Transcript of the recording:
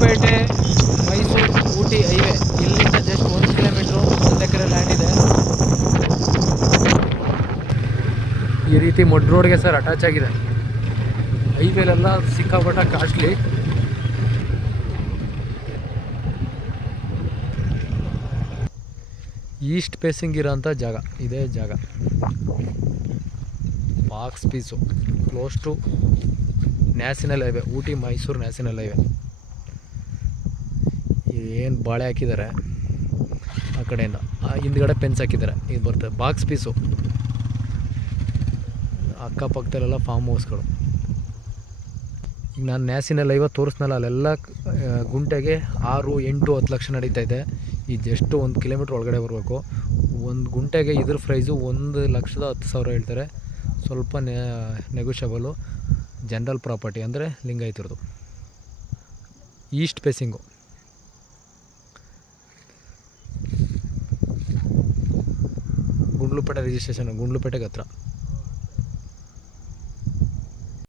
Gundlupet Mysuru Ooty highway ಇಲ್ಲಿಂದ just 1 kilometre 1 acre land ಇದೆ. ಈ ರೀತಿ ಮಡ್ ರೋಡ್ಗೆ ಸರ್ ಅಟ್ಯಾಚ್ ಆಗಿದೆ. ಹೈವೇಲೆಲ್ಲ ಸಿಕ್ಕಾಪಟ್ಟ ಕಾಸ್ಟ್ಲಿ. ಈಸ್ಟ್ ಫೇಸಿಂಗ್ ಇರೋಂಥ ಜಾಗ ಇದೇ ಜಾಗ. Box piece close to national highway, Ooty Mysuru national highway. ಏನು ಬಾಳೆ ಹಾಕಿದ್ದಾರೆ ಆ ಕಡೆಯಿಂದ, ಹಿಂದ್ಗಡೆ ಪೆನ್ಸ್ ಹಾಕಿದ್ದಾರೆ. ಇದು ಬರ್ತದೆ ಬಾಕ್ಸ್ ಪೀಸು. ಅಕ್ಕಪಕ್ಕದಲ್ಲೆಲ್ಲ ಫಾರ್ಮ್ ಹೌಸ್ಗಳು. ಈಗ ನಾನು ನ್ಯಾಷನಲ್ ಹೈವೇ ತೋರಿಸ್ನಲ್ಲ, ಅಲ್ಲೆಲ್ಲ ಗುಂಟೆಗೆ 6, 8, 10 ಲಕ್ಷ ನಡೀತಾ ಇದೆ. ಈ ಜಸ್ಟ್ 1 ಕಿಲೋಮೀಟ್ರ್ ಒಳಗಡೆ ಬರಬೇಕು. ಒಂದು ಗುಂಟೆಗೆ ಇದ್ರ ಪ್ರೈಸು 1,10,000 ಹೇಳ್ತಾರೆ. ಸ್ವಲ್ಪ ನೆಗೋಷಿಯಬಲು. ಜನರಲ್ ಪ್ರಾಪರ್ಟಿ ಅಂದರೆ ಲಿಂಗಾಯತರದು. East facing. ಗುಂಡ್ಲುಪೇಟೆ ರಿಜಿಸ್ಟ್ರೇಷನ್, ಗುಂಡ್ಲುಪೇಟೆಗೆ ಹತ್ರ.